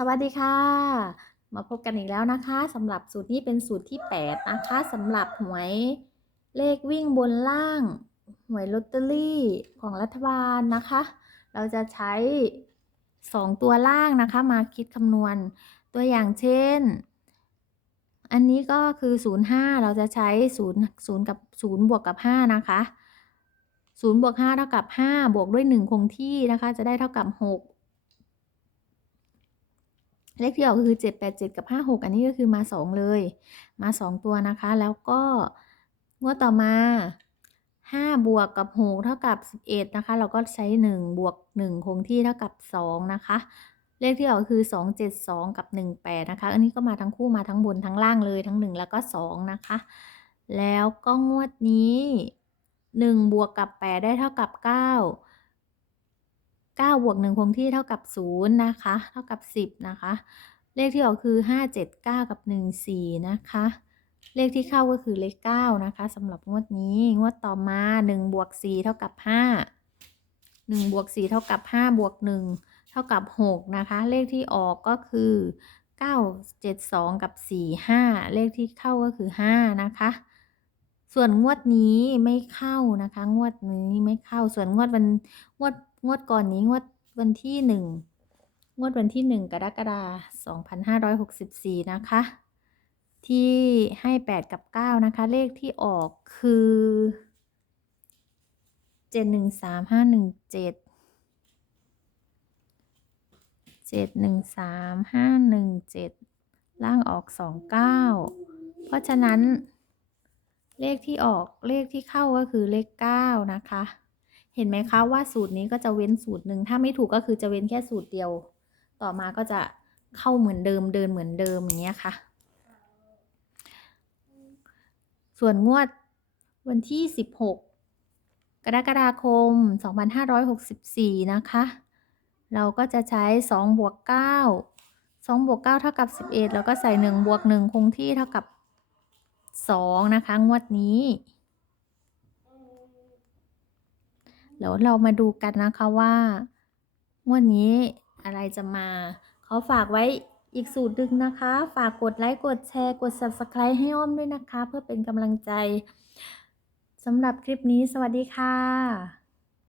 สวัสดีค่ะ มาพบกันอีกแล้วนะคะสำหรับสูตรนี้เป็นสูตรที่ 8 นะคะสำหรับหวยเลขวิ่งบนล่าง หวยลอตเตอรี่ของรัฐบาลนะคะ เราจะใช้ 2 ตัวล่างนะคะ มาคิดคำนวณตัวอย่างเช่น อันนี้ก็คือ 05 เราจะใช้ 0 0 กับ 0 บวกกับ 5 นะคะ 0 บวก 5 เท่ากับ 5 บวกด้วย 1 คงที่นะคะ จะได้เท่ากับ 6 เลขที่ออกคือ 787 กับ 56 อันนี้ก็คือมา 2 เลย มา 2 ตัวนะคะ แล้วก็งวดต่อมา 5 บวกกับ 6 เท่ากับ 11 นะคะ เราก็ใช้ 1 บวก 1 คงที่เท่ากับ 2 นะคะ เลขที่ออกคือ 272 กับ 18 นะคะ อันนี้ก็มาทั้งคู่มาทั้งบนทั้งล่างเลยทั้ง 1 แล้วก็ 2 นะคะ แล้วก็งวดนี้ 1 บวกกับ 8 ได้เท่ากับ 9 9บวก1คงที่เท่ากับ 0 นะคะ เท่ากับ 10 นะคะ เลขที่ออกคือ 579 กับ 14 นะคะ เลขที่เข้าก็คือเลข 9 นะคะสำหรับงวดนี้ งวดต่อมา1บวก4เท่ากับ 5 1บวก4เท่ากับ5บวก1เท่ากับ 6 นะคะ เลขที่ออกก็คือ 972 กับ 45 เลขที่เข้าก็คือ 5 นะคะส่วนงวดนี้ไม่เข้านะคะ งวดนี้ไม่เข้าส่วนงวดวันงวดงวดก่อนนี้งวดวันที่หนึ่งงวดวันที่หนึ่งกรกฎาคมสองพันห้าร้อยหกสิบสี่นะคะ ที่ให้แปดกับเก้านะคะ เลขที่ออกคือเจ็ดหนึ่งสามห้าหนึ่งเจ็ดเจ็ดหนึ่งสามห้าหนึ่งเจ็ดล่างออกสองเก้าเพราะฉะนั้น เลขที่ออกเลขที่เข้าก็คือเลขเก้านะคะ เห็นไหมคะว่าสูตรนี้ก็จะเว้นสูตรหนึ่งถ้าไม่ถูกก็คือจะเว้นแค่สูตรเดียว ต่อมาก็จะเข้าเหมือนเดิมเดินเหมือนเดิมอย่างเงี้ยค่ะ ส่วนงวดวันที่ 16 กรกฎาคม 2564 นะคะ เราก็จะใช้ 2 บวก 9 2บวก9เท่ากับ 11 แล้วก็ใส่ 1 บวก 1 คงที่เท่ากับ 2 นะคะ งวดนี้ เดี๋ยวเรามาดูกันนะคะว่างวดนี้อะไรจะมาเขาฝากไว้อีกสูตรดึงนะคะ ฝากกดไลค์กดแชร์กด subscribe ให้อ้อมด้วยนะคะ เพื่อเป็นกำลังใจสำหรับคลิปนี้สวัสดีค่ะ